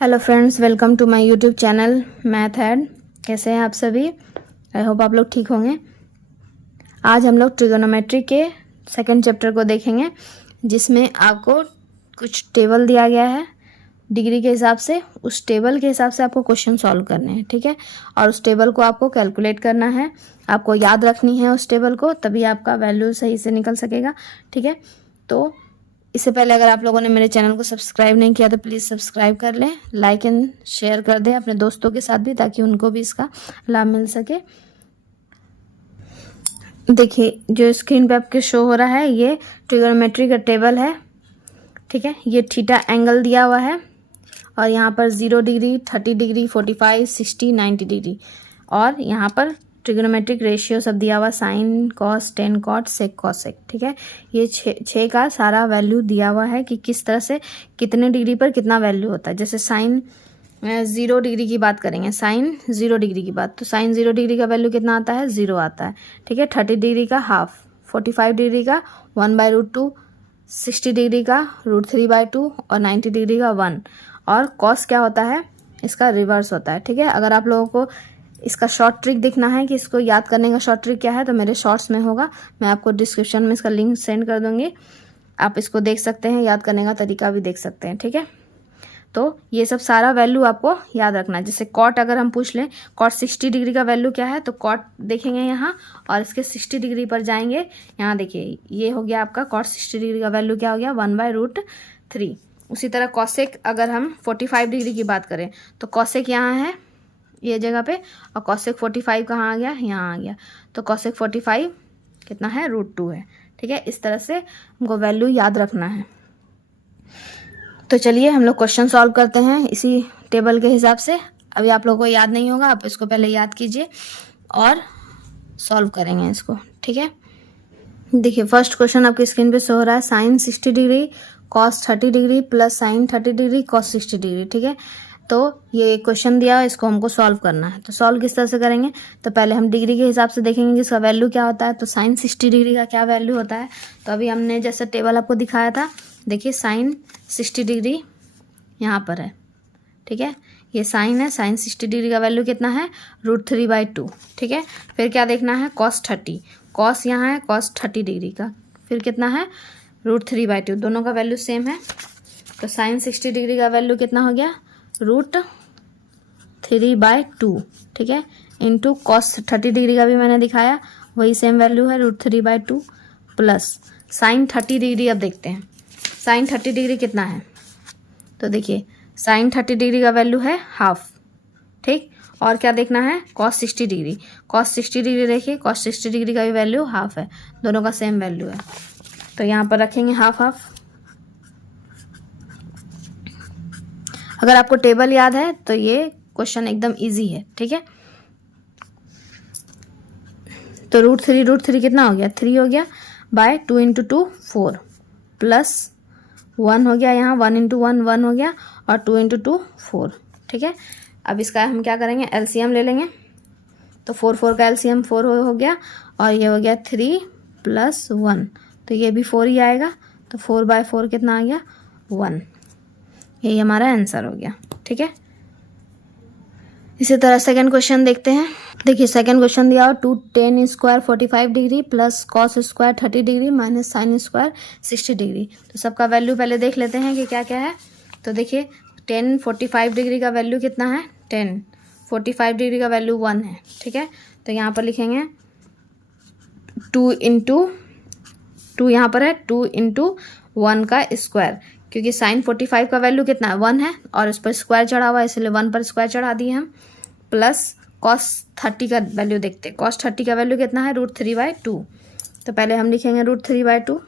Hello friends, welcome to my YouTube channel Math Head. कैसे हैं आप सभी? आई होप आप लोग ठीक होंगे। आज हम लोग ट्रिगोनोमेट्री के सेकंड चैप्टर को देखेंगे, जिसमें आपको कुछ टेबल दिया गया है डिग्री के हिसाब से। उस टेबल के हिसाब से आपको क्वेश्चन सॉल्व करने हैं, ठीक है। और उस टेबल को आपको कैलकुलेट करना है, आपको याद रखनी है उस टेबल को, तभी आपका वैल्यू सही से निकल सकेगा, ठीक है। तो इससे पहले अगर आप लोगों ने मेरे चैनल को सब्सक्राइब नहीं किया तो प्लीज़ सब्सक्राइब कर लें, लाइक एंड शेयर कर दें अपने दोस्तों के साथ भी, ताकि उनको भी इसका लाभ मिल सके। देखिए, जो स्क्रीन पे आपके शो हो रहा है ये ट्रिगोनोमेट्री का टेबल है, ठीक है। ये थीटा एंगल दिया हुआ है और यहाँ पर 0 डिग्री, 30 डिग्री, 45, 60, 90 डिग्री, और यहाँ पर ट्रिगोनोमेट्रिक रेशियो सब दिया हुआ, साइन, कॉस, टेन कॉट, सेक, कॉसेक, ठीक है। ये छः का सारा वैल्यू दिया हुआ है कि किस तरह से कितने डिग्री पर कितना वैल्यू होता है। जैसे साइन 0 डिग्री की बात करेंगे, साइन 0 डिग्री की बात, तो साइन 0 डिग्री का वैल्यू कितना आता है? 0 आता है, ठीक है। 30 डिग्री का हाफ, 45 डिग्री का 1/√2, 60 डिग्री का √3/2 और 90 डिग्री का 1। और कॉस क्या होता है? इसका रिवर्स होता है, ठीक है। अगर आप लोगों को इसका शॉर्ट ट्रिक देखना है कि इसको याद करने का शॉर्ट ट्रिक क्या है, तो मेरे शॉर्ट्स में होगा, मैं आपको डिस्क्रिप्शन में इसका लिंक सेंड कर दूंगी, आप इसको देख सकते हैं, याद करने का तरीका भी देख सकते हैं, ठीक है। तो ये सब सारा वैल्यू आपको याद रखना है। जैसे कॉट अगर हम पूछ लें, कॉट 60 डिग्री का वैल्यू क्या है, तो कॉट देखेंगे यहाँ और इसके 60 डिग्री पर जाएंगे। यहाँ देखिए, ये हो गया आपका कॉट 60 डिग्री का वैल्यू क्या हो गया? 1/√3। उसी तरह कॉसेक अगर हम 45 डिग्री की बात करें, तो कॉसेक यहाँ है ये जगह पे, और कॉसेक 45 कहाँ आ गया? यहाँ आ गया। तो कॉसेक 45 कितना है? √2 है, ठीक है। इस तरह से हमको वैल्यू याद रखना है। तो चलिए हम लोग क्वेश्चन सॉल्व करते हैं इसी टेबल के हिसाब से। अभी आप लोगों को याद नहीं होगा, आप इसको पहले याद कीजिए और सॉल्व करेंगे इसको, ठीक है। देखिए, फर्स्ट क्वेश्चन आपकी स्क्रीन पे शो हो रहा है, sine 60 degree cos 30 degree plus sine 30 degree cos 60 degree, ठीक है। तो ये क्वेश्चन दिया है, इसको हमको सॉल्व करना है। तो सॉल्व किस तरह से करेंगे? तो पहले हम डिग्री के हिसाब से देखेंगे कि इसका वैल्यू क्या होता है। तो साइन 60 डिग्री का क्या वैल्यू होता है? तो अभी हमने जैसे टेबल आपको दिखाया था, देखिए साइन 60 डिग्री यहाँ पर है, ठीक है। ये साइन है, साइन 60 डिग्री का वैल्यू कितना है? √3/2, ठीक है। फिर क्या देखना है? कॉस 30, कॉस यहाँ है कॉस 30 डिग्री का, फिर कितना है? √3/2, दोनों का वैल्यू सेम है। तो साइन 60 डिग्री का वैल्यू कितना हो गया? √3/2, ठीक है, इंटू कॉस 30 डिग्री का भी मैंने दिखाया, वही सेम वैल्यू है √3/2, प्लस साइन 30 डिग्री। अब देखते हैं साइन 30 डिग्री कितना है। तो देखिए, साइन 30 डिग्री का वैल्यू है हाफ, ठीक। और क्या देखना है? कॉस 60 डिग्री, कॉस 60 डिग्री देखिए, कॉस 60 डिग्री का भी वैल्यू हाफ है, दोनों का सेम वैल्यू है। तो यहाँ पर रखेंगे हाफ हाफ। अगर आपको टेबल याद है तो ये क्वेश्चन एकदम इजी है, ठीक है। तो √3 कितना हो गया? 3 हो गया, बाय 2 × 2 4, प्लस 1 हो गया, यहाँ 1 × 1 1 हो गया, और 2 × 2 4, ठीक है। अब इसका हम क्या करेंगे? एलसीएम ले लेंगे। तो 4 का एलसीएम 4 हो गया, और ये हो गया 3 + 1, तो ये भी 4 ही आएगा। तो 4/4 कितना आ गया? 1। यही हमारा आंसर हो गया, ठीक है। इसी तरह सेकंड क्वेश्चन देखते हैं। देखिए, सेकंड क्वेश्चन दिया हो, 2tan² 45 degree plus cos² 30 degree minus sin² 60 degree. तो सबका वैल्यू पहले देख लेते हैं कि क्या क्या है। तो देखिए, tan 45 डिग्री का वैल्यू कितना है? 10, 45 डिग्री का वैल्यू 1 है, ठीक है। तो यहाँ पर लिखेंगे 2 × 2, यहाँ पर है 2 × 1 का स्क्वायर, क्योंकि साइन 45 का वैल्यू कितना है? 1 है, और उस पर स्क्वायर चढ़ा हुआ है, इसलिए 1 पर स्क्वायर चढ़ा दिए हम। प्लस कॉस 30 का वैल्यू देखते हैं। कॉस 30 का वैल्यू कितना है? √3/2। तो पहले हम लिखेंगे √3/2,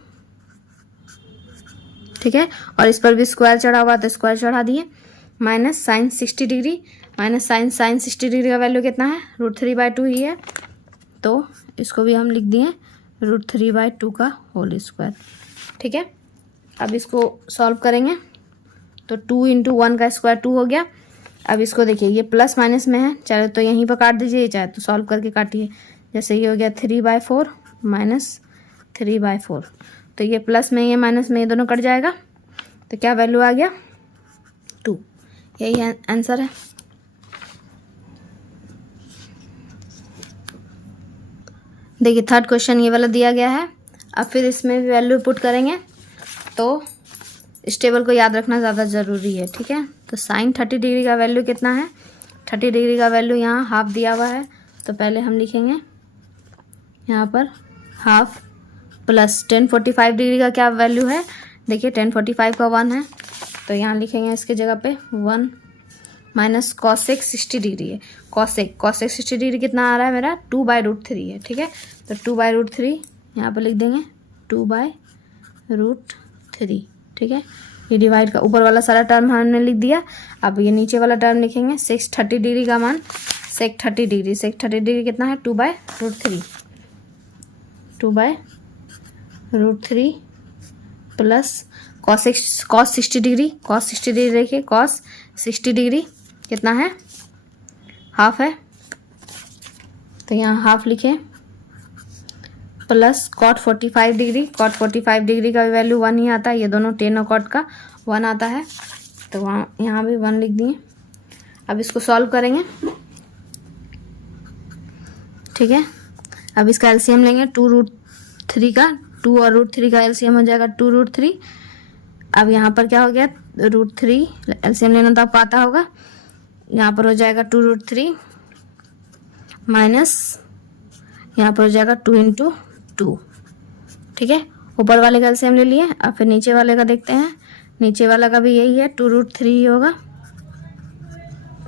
ठीक है, और इस पर भी स्क्वायर चढ़ा हुआ तो स्क्वायर चढ़ा दिए। Minus sine 60 degree, minus sine 60 degree का वैल्यू कितना है? √3/2 ही है, तो इसको भी हम लिख दिए √3/2 का होल स्क्वायर, ठीक है। अब इसको सॉल्व करेंगे तो 2 × 1 का स्क्वायर 2 हो गया। अब इसको देखिए, ये प्लस माइनस में है, चाहे तो यहीं पर काट दीजिए, चाहे तो सॉल्व करके काटिए। जैसे ये हो गया 3/4 माइनस 3/4, तो ये प्लस में ये माइनस में ये दोनों कट जाएगा, तो क्या वैल्यू आ गया? 2। यही आंसर है। देखिए थर्ड क्वेश्चन ये वाला दिया गया है। अब फिर इसमें भी वैल्यू पुट करेंगे, तो इस टेबल को याद रखना ज़्यादा ज़रूरी है, ठीक है। तो साइन 30 डिग्री का वैल्यू कितना है, 30 डिग्री का वैल्यू यहाँ हाफ दिया हुआ है, तो पहले हम लिखेंगे यहाँ पर हाफ प्लस 1045 डिग्री का क्या वैल्यू है, देखिए 1045 का 1 है, तो यहाँ लिखेंगे इसके जगह पे 1 माइनस कॉसेक 60 डिग्री है। कॉसेक 60 डिग्री कितना आ रहा है मेरा, 2/√3 है, ठीक है। तो 2/√3 यहाँ पर लिख देंगे 2/√3, ठीक है। ये डिवाइड का ऊपर वाला सारा टर्म हमने लिख दिया। अब ये नीचे वाला टर्म लिखेंगे सेक 30 डिग्री का मान, सेक 30 डिग्री कितना है, 2/√3 प्लस कॉस 60 डिग्री देखिए कॉस 60 डिग्री कितना है, हाफ है, तो यहाँ हाफ लिखें, प्लस कॉट 45 डिग्री का वैल्यू 1 ही आता है, ये दोनों टेन और कॉट का 1 आता है, तो वहाँ यहाँ भी 1 लिख दिए। अब इसको सॉल्व करेंगे, ठीक है। अब इसका एलसीएम लेंगे 2√3 का, 2 और √3 का एलसीएम हो जाएगा 2√3। अब यहाँ पर क्या हो गया, √3 एलसीएम लेना तो आपको आता होगा, यहाँ पर हो जाएगा 2√3 माइनस यहाँ पर हो जाएगा 2 × 2, ठीक है। ऊपर वाले का एलसीएम ले लिए। अब फिर नीचे वाले का देखते हैं, नीचे वाला का भी यही है 2√3 ही होगा,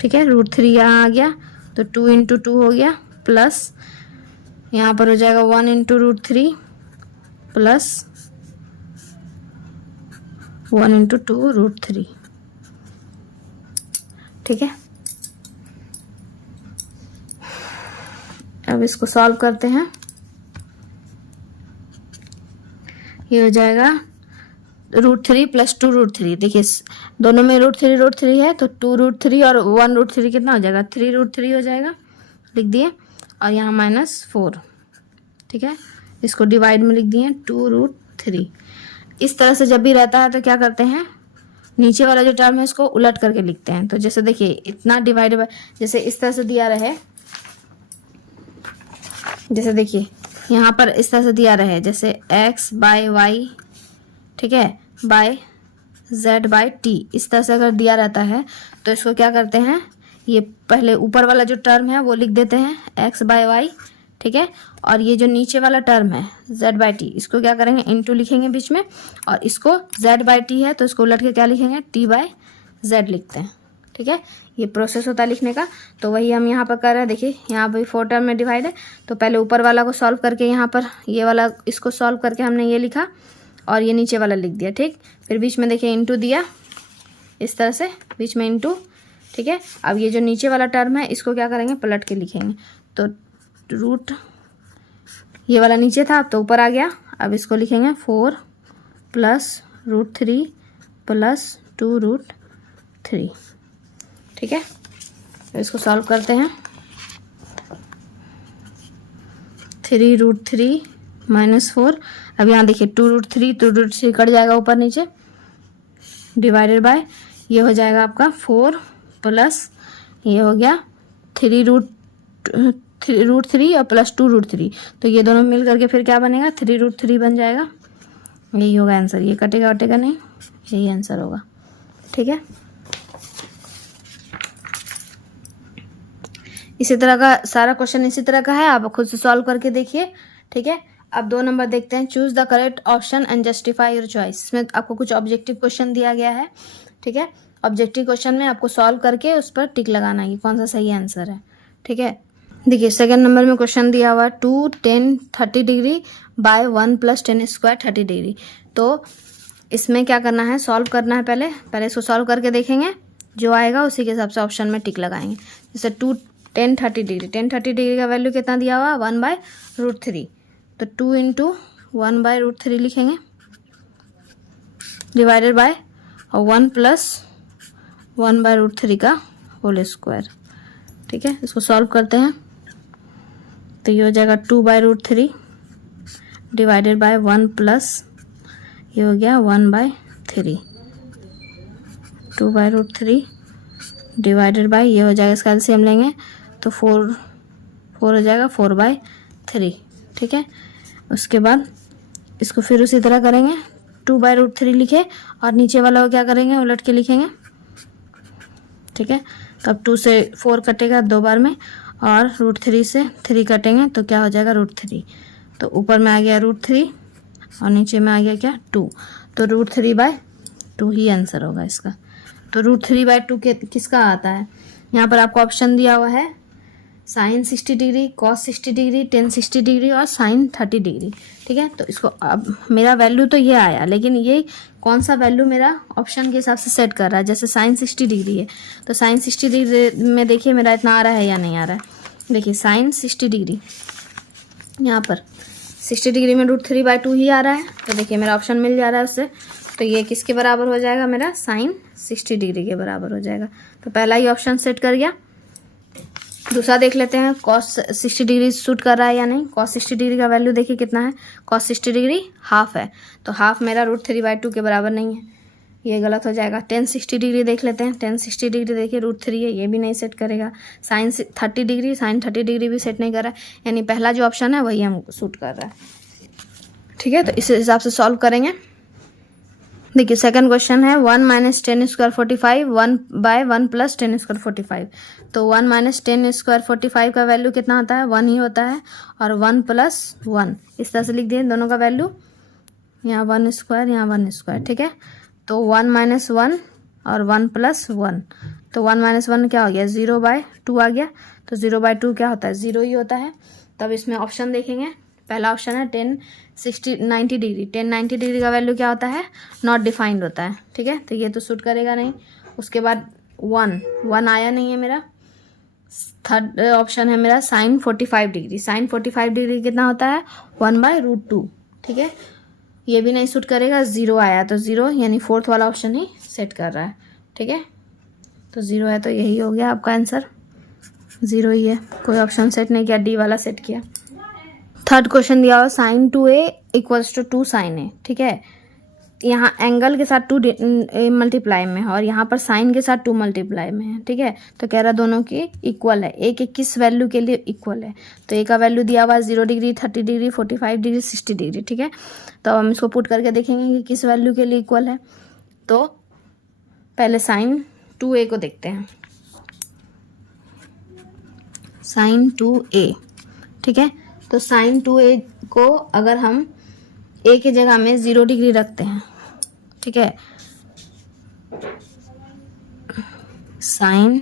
ठीक है। √3 यहाँ आ गया तो 2 × 2 हो गया, प्लस यहाँ पर हो जाएगा 1 × √3 प्लस 1 × 2√3, ठीक है। अब इसको सॉल्व करते हैं, ये हो जाएगा √3 प्लस 2√3, देखिए दोनों में √3 है, तो 2√3 और 1√3 कितना हो जाएगा, 3√3 हो जाएगा, लिख दिए। और यहाँ -4, ठीक है, इसको डिवाइड में लिख दिए 2√3। इस तरह से जब भी रहता है तो क्या करते हैं, नीचे वाला जो टर्म है इसको उलट करके लिखते हैं। तो जैसे देखिए इतना डिवाइड बाय, जैसे इस तरह से दिया रहे, जैसे देखिए यहाँ पर इस तरह से दिया रहे, जैसे x/y, ठीक है, बाय z/t, इस तरह से अगर दिया रहता है तो इसको क्या करते हैं, ये पहले ऊपर वाला जो टर्म है वो लिख देते हैं x/y, ठीक है, और ये जो नीचे वाला टर्म है z/t, इसको क्या करेंगे, इनटू लिखेंगे बीच में, और इसको z/t है तो इसको उलट के क्या लिखेंगे, t/z लिखते हैं, ठीक है। ये प्रोसेस होता है लिखने का, तो वही हम यहाँ पर कर रहे हैं। देखिए यहाँ पर 4 टर्म में डिवाइड है, तो पहले ऊपर वाला को सॉल्व करके यहाँ पर ये वाला इसको सॉल्व करके हमने ये लिखा और ये नीचे वाला लिख दिया, ठीक। फिर बीच में देखिए इनटू दिया, इस तरह से बीच में इनटू, ठीक है। अब ये जो नीचे वाला टर्म है इसको क्या करेंगे, पलट के लिखेंगे, तो रूट ये वाला नीचे था तो ऊपर आ गया, अब इसको लिखेंगे 4 प्लस √3 प्लस 2√3, ठीक है। तो इसको सॉल्व करते हैं, 3√3 -4, अब यहाँ देखिए 2√3 कट जाएगा ऊपर नीचे, डिवाइडेड बाय ये हो जाएगा आपका 4 प्लस ये हो गया 3√3 और प्लस 2√3, तो ये दोनों मिल करके फिर क्या बनेगा, 3√3 बन जाएगा। यही होगा आंसर, ये कटेगा नहीं, यही आंसर होगा, ठीक है। इसी तरह का सारा क्वेश्चन इसी तरह का है, आप खुद से सॉल्व करके देखिए, ठीक है। अब 2 नंबर देखते हैं, choose the correct option and justify your choice. इसमें आपको कुछ ऑब्जेक्टिव क्वेश्चन दिया गया है, ठीक है। ऑब्जेक्टिव क्वेश्चन में आपको सॉल्व करके उस पर टिक लगाना है कि कौन सा सही आंसर है, ठीक है। देखिए सेकंड नंबर में क्वेश्चन दिया हुआ है 2 10 30 डिग्री बाय 1 + 10² 30 डिग्री। तो इसमें क्या करना है, सॉल्व करना है, पहले इसको सॉल्व करके देखेंगे, जो आएगा उसी के हिसाब से ऑप्शन में टिक लगाएंगे। जैसे 2 10 30 डिग्री का वैल्यू कितना दिया हुआ, 1/√3, तो 2 × 1/√3 लिखेंगे, डिवाइडेड बाय और 1 + 1/√3 का होल स्क्वायर, ठीक है। इसको सॉल्व करते हैं तो ये हो जाएगा 2/√3 डिवाइडेड बाय 1 + ये हो गया 1/3, 2/√3 डिवाइडेड बाय ये हो जाएगा, इसका एलसीएम लेंगे तो 4 हो जाएगा 4/3, ठीक है। उसके बाद इसको फिर उसी तरह करेंगे, 2/√3 लिखे और नीचे वाला को क्या करेंगे, उलट के लिखेंगे, ठीक है। तो अब 2 से 4 कटेगा 2 बार में और √3 से 3 कटेंगे तो क्या हो जाएगा √3। तो ऊपर में आ गया √3 और नीचे में आ गया क्या 2, तो √3/2 ही आंसर होगा इसका। तो √3/2 के किसका आता है, यहाँ पर आपको ऑप्शन दिया हुआ है sin 60 degree, cos 60 degree, tan 60 degree और sin 30 डिग्री, ठीक है। तो इसको अब मेरा वैल्यू तो ये आया, लेकिन ये कौन सा वैल्यू मेरा ऑप्शन के हिसाब से सेट कर रहा है। जैसे sin 60 डिग्री है तो sin 60 डिग्री में देखिए मेरा इतना आ रहा है या नहीं आ रहा है। देखिए sin 60 डिग्री, यहाँ पर 60 डिग्री में √3/2 ही आ रहा है, तो देखिए मेरा ऑप्शन मिल जा रहा है उससे। तो ये किसके बराबर हो जाएगा, मेरा sin 60 डिग्री के बराबर हो जाएगा। तो पहला ही ऑप्शन सेट कर गया। दूसरा देख लेते हैं, cos 60 डिग्री सूट कर रहा है या नहीं। cos 60 डिग्री का वैल्यू देखिए कितना है, cos 60 डिग्री हाफ है, तो हाफ मेरा √3/2 के बराबर नहीं है, ये गलत हो जाएगा। tan 60 डिग्री देख लेते हैं, tan 60 डिग्री देखिए √3 है, ये भी नहीं सेट करेगा। sin 30 डिग्री, sin 30 डिग्री भी सेट नहीं कर रहा है, यानी पहला जो ऑप्शन है वही हम सूट कर रहा है, ठीक है। तो इस हिसाब से सॉल्व करेंगे। देखिए सेकंड क्वेश्चन है 1 - 10² 45, 1/1 + 10² 45। तो 1 - 10² 45 का वैल्यू कितना होता है, 1 ही होता है, और 1 + 1 इस तरह से लिख दिए दोनों का वैल्यू, यहाँ 1², यहाँ 1², ठीक है। तो 1 - 1 और 1 + 1, तो 1 - 1 क्या हो गया, 0/2 आ गया। तो 0/2 क्या होता है, 0 ही होता है। तब इसमें ऑप्शन देखेंगे, पहला ऑप्शन है 10 90 डिग्री, 10 90 डिग्री का वैल्यू क्या होता है, नॉट डिफाइंड होता है, ठीक है। तो ये तो सूट करेगा नहीं। उसके बाद 1 आया नहीं है मेरा। थर्ड ऑप्शन है मेरा sin 45 डिग्री, sin 45 डिग्री कितना होता है, 1/√2, ठीक है। ये भी नहीं सूट करेगा, 0 आया, तो 0 यानी फोर्थ वाला ऑप्शन ही सेट कर रहा है, ठीक है। तो 0 है तो यही हो गया आपका आंसर, 0 ही है, कोई ऑप्शन सेट नहीं किया, डी वाला सेट किया। थर्ड क्वेश्चन दिया हुआ sin 2a = 2 sin a, ठीक है। यहाँ एंगल के साथ 2 मल्टीप्लाई में है और यहाँ पर साइन के साथ 2 मल्टीप्लाई में है, ठीक है। तो कह रहा दोनों की इक्वल है, एक एक किस वैल्यू के लिए इक्वल है। तो एक का वैल्यू दिया हुआ है 0 डिग्री, 30 डिग्री, 45 डिग्री, 60 डिग्री, ठीक है। तो हम इसको पुट करके देखेंगे कि किस वैल्यू के लिए इक्वल है। तो पहले sin 2a को देखते हैं, sin 2a, ठीक है। तो sin 2a को अगर हम a की जगह में 0 डिग्री रखते हैं, ठीक है, sin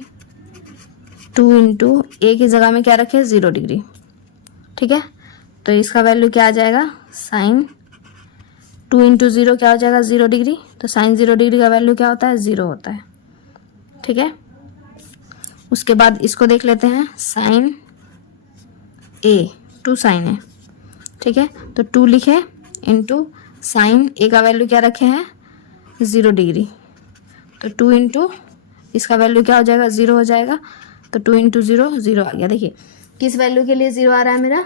2 इंटू a की जगह में क्या रखे, 0 डिग्री, ठीक है। तो इसका वैल्यू क्या आ जाएगा, sin 2 इंटू 0 क्या हो जाएगा, 0 डिग्री। तो sin 0 डिग्री का वैल्यू क्या होता है, 0 होता है, ठीक है। उसके बाद इसको देख लेते हैं, sin a 2 sin a, ठीक है। तो 2 लिखे इंटू साइन ए का वैल्यू क्या रखे हैं, 0 डिग्री। तो 2 इंटू इसका वैल्यू क्या हो जाएगा, 0 हो जाएगा। तो 2 इंटू 0 0 आ गया। देखिए किस वैल्यू के लिए 0 आ रहा है मेरा,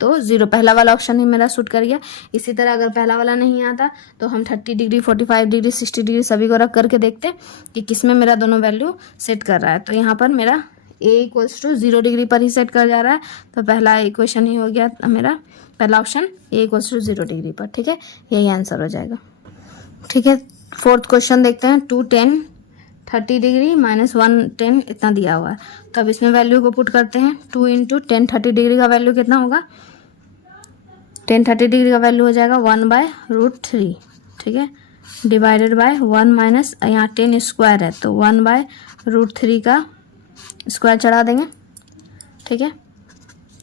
तो 0, पहला वाला ऑप्शन ही मेरा सूट कर गया। इसी तरह अगर पहला वाला नहीं आता तो हम 30 डिग्री, 45 डिग्री, 60 डिग्री सभी को रख करके देखते कि किस में मेरा दोनों वैल्यू सेट कर रहा है। तो यहाँ पर मेरा a = 0 डिग्री पर ही सेट कर जा रहा है। तो पहला इक्वेशन ही हो गया मेरा, पहला ऑप्शन a = 0 डिग्री पर, ठीक है। यही आंसर हो जाएगा, ठीक है। फोर्थ क्वेश्चन देखते हैं, 2 10 30 डिग्री -1 10 इतना दिया हुआ है। तो अब इसमें वैल्यू को पुट करते हैं, 2 इंटू 10 30 डिग्री का वैल्यू कितना होगा, 10 30 डिग्री का वैल्यू हो जाएगा 1/√3, ठीक है, डिवाइडेड बाय 1 माइनस यहाँ 10 स्क्वायर है तो 1/√3 का स्क्वायर चढ़ा देंगे, ठीक है।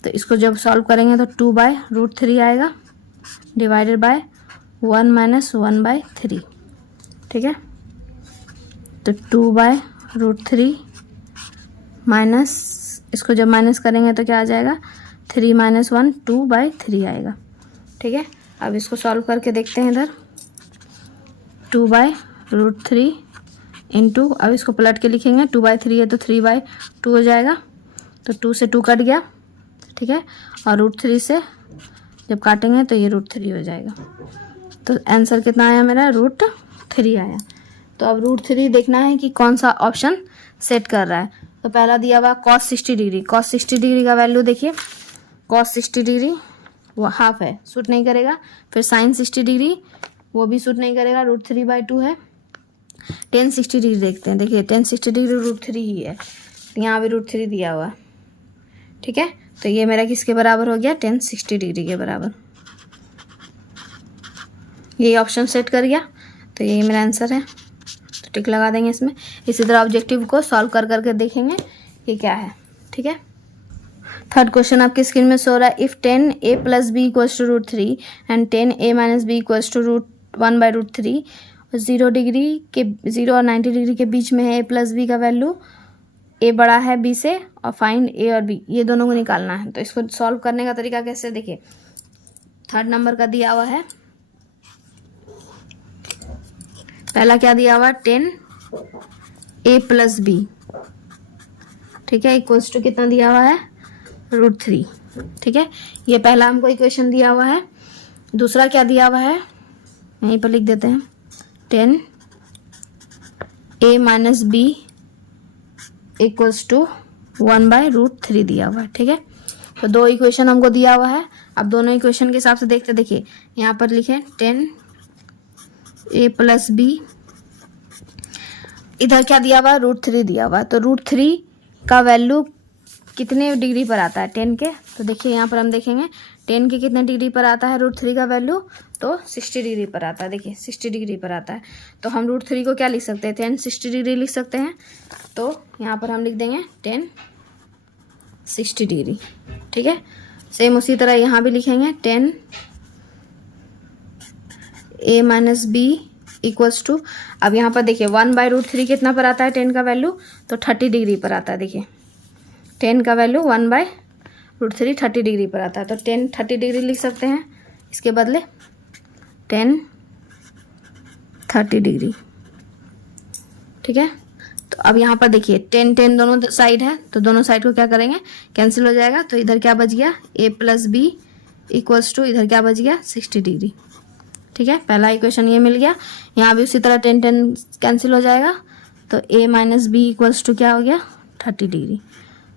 तो इसको जब सॉल्व करेंगे तो 2/√3 आएगा डिवाइडेड बाय 1 माइनस 1/3, ठीक है। तो 2/√3 माइनस, इसको जब माइनस करेंगे तो क्या आ जाएगा, 3 - 1 2/3 आएगा, ठीक है। अब इसको सॉल्व करके देखते हैं इधर, 2/√3 इंटू, अब इसको पलट के लिखेंगे, 2/3 है तो 3/2 हो जाएगा। तो 2 से 2 कट गया, ठीक है, और √3 से जब काटेंगे तो ये √3 हो जाएगा। तो आंसर कितना आया मेरा, √3 आया। तो अब √3 देखना है कि कौन सा ऑप्शन सेट कर रहा है। तो पहला दिया हुआ cos 60 डिग्री, cos 60 डिग्री का वैल्यू देखिए, cos 60 डिग्री वो हाफ है, सूट नहीं करेगा। फिर sin 60 डिग्री वो भी सूट नहीं करेगा, √3/2 है। tan 60 डिग्री देखते हैं, देखिए tan 60 डिग्री √3 ही है, यहाँ भी √3 दिया हुआ है, ठीक है। तो ये मेरा किसके बराबर हो गया, tan 60 डिग्री के बराबर। ये ऑप्शन सेट कर गया, तो यही मेरा आंसर है, तो टिक लगा देंगे इसमें। इसी तरह ऑब्जेक्टिव को सॉल्व कर करके देखेंगे ये क्या है, ठीक है। थर्ड क्वेश्चन आपकी स्क्रीन में सो रहा है, if 10a + b = √3 and 10a - b = √1/√3, 0 degree के 0 और 90 डिग्री के बीच में है a + b का वैल्यू, a बड़ा है b से, और फाइंड a और b, ये दोनों को निकालना है। तो इसको सॉल्व करने का तरीका कैसे, देखिए थर्ड नंबर का दिया हुआ है, पहला क्या दिया हुआ, 10a + b, ठीक है, इक्वल्स टू कितना दिया हुआ है, √3, ठीक है। ये पहला हमको इक्वेशन दिया हुआ है। दूसरा क्या दिया हुआ है, यहीं पर लिख देते हैं, 10a - b = 1/√3 दिया हुआ है, ठीक है। तो दो इक्वेशन हमको दिया हुआ है। अब दोनों इक्वेशन के हिसाब से देखते, देखिए यहाँ पर लिखे 10a + b, इधर क्या दिया हुआ है, √3 दिया हुआ है। तो √3 का वैल्यू कितने डिग्री पर आता है, 10 के। तो देखिए यहाँ पर हम देखेंगे 10 के कितने डिग्री पर आता है √3 का वैल्यू, तो 60 डिग्री पर आता है, देखिए 60 डिग्री पर आता है। तो हम √3 को क्या लिख सकते हैं, 10 60 डिग्री लिख सकते हैं। तो यहाँ पर हम लिख देंगे 10 60 डिग्री, ठीक है। सेम उसी तरह यहाँ भी लिखेंगे 10a - b = अब यहाँ पर देखिए 1/√3 कितना पर आता है 10 का वैल्यू, तो 30 डिग्री पर आता है। देखिए 10 का वैल्यू 1/√3 30 डिग्री पर आता है, तो 10 30 डिग्री लिख सकते हैं इसके बदले, 10 30 डिग्री, ठीक है। तो अब यहाँ पर देखिए 10 10 दोनों साइड है, तो दोनों साइड को क्या करेंगे, कैंसिल हो जाएगा। तो इधर क्या बच गया, a + b = इधर क्या बच गया, 60 डिग्री, ठीक है। पहला इक्वेशन ये मिल गया। यहाँ भी उसी तरह 10 10 कैंसिल हो जाएगा, तो a - b = क्या हो गया, 30 डिग्री।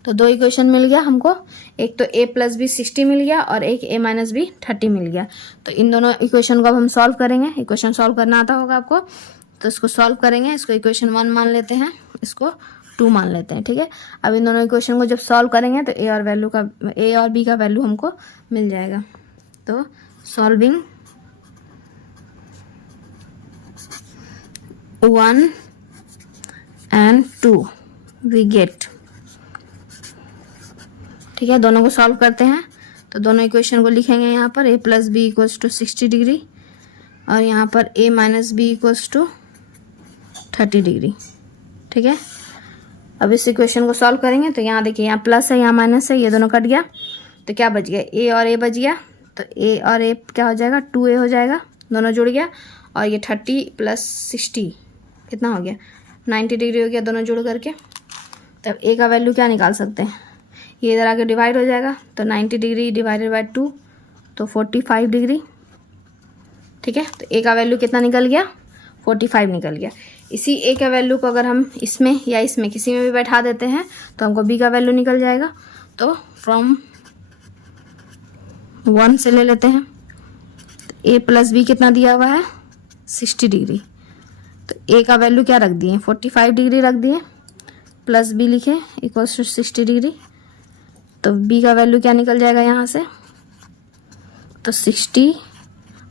तो दो इक्वेशन मिल गया हमको, एक तो a + b 60 मिल गया और एक a - b 30 मिल गया। तो इन दोनों इक्वेशन को अब हम सॉल्व करेंगे। इक्वेशन सॉल्व करना आता होगा आपको, तो इसको सॉल्व करेंगे। इसको इक्वेशन 1 मान लेते हैं, इसको 2 मान लेते हैं, ठीक है। अब इन दोनों इक्वेशन को जब सॉल्व करेंगे तो a और b का वैल्यू हमको मिल जाएगा। तो सॉल्विंग 1 and 2 वी गेट, ठीक है। दोनों को सॉल्व करते हैं, तो दोनों इक्वेशन को लिखेंगे यहाँ पर, a + b = 60 डिग्री और यहाँ पर a - b = 30 डिग्री, ठीक है। अब इस इक्वेशन को सॉल्व करेंगे, तो यहाँ देखिए यहाँ प्लस है यहाँ माइनस है, ये दोनों कट गया, तो क्या बच गया, a और a बच गया। तो a और a क्या हो जाएगा, 2a हो जाएगा, दोनों जुड़ गया। और ये 30 + 60 कितना हो गया, 90 डिग्री हो गया, दोनों जुड़ करके। तब a का वैल्यू क्या निकाल सकते हैं, ये इधर आके डिवाइड हो जाएगा, तो 90 डिग्री / 2 तो 45 डिग्री, ठीक है। तो a का वैल्यू कितना निकल गया, 45 निकल गया। इसी a का वैल्यू को अगर हम इसमें या इसमें किसी में भी बैठा देते हैं तो हमको b का वैल्यू निकल जाएगा। तो फ्रॉम 1 से ले लेते हैं, a + b कितना दिया हुआ है, 60 डिग्री। तो a का वैल्यू क्या रख दिए, 45 डिग्री रख दिए, प्लस b लिखे = 60 डिग्री। तो b का वैल्यू क्या निकल जाएगा यहाँ से, तो 60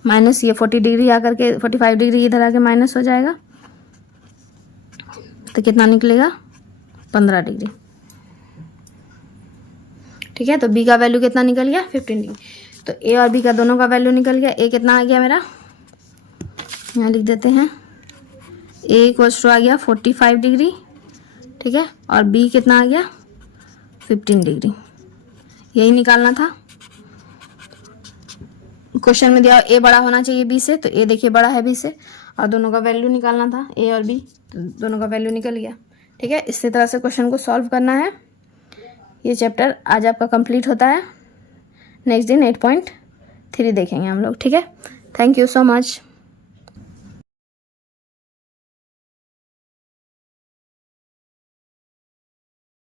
माइनस ये 40 डिग्री आकर के 45 डिग्री इधर आके माइनस हो जाएगा, तो कितना निकलेगा, 15 डिग्री, ठीक है। तो b का वैल्यू कितना निकल गया, 15 डिग्री। तो a और b का दोनों का वैल्यू निकल गया। a कितना आ गया मेरा, यहाँ लिख देते हैं, a = आ गया 45 डिग्री, ठीक है। और b कितना आ गया, 15 डिग्री। यही निकालना था। क्वेश्चन में दिया a बड़ा होना चाहिए b से, तो a देखिए बड़ा है b से, और दोनों का वैल्यू निकालना था a और b, तो दोनों का वैल्यू निकल गया, ठीक है। इसी तरह से क्वेश्चन को सॉल्व करना है। ये चैप्टर आज आपका कंप्लीट होता है। नेक्स्ट दिन 8.3 देखेंगे हम लोग, ठीक है। Thank you so much.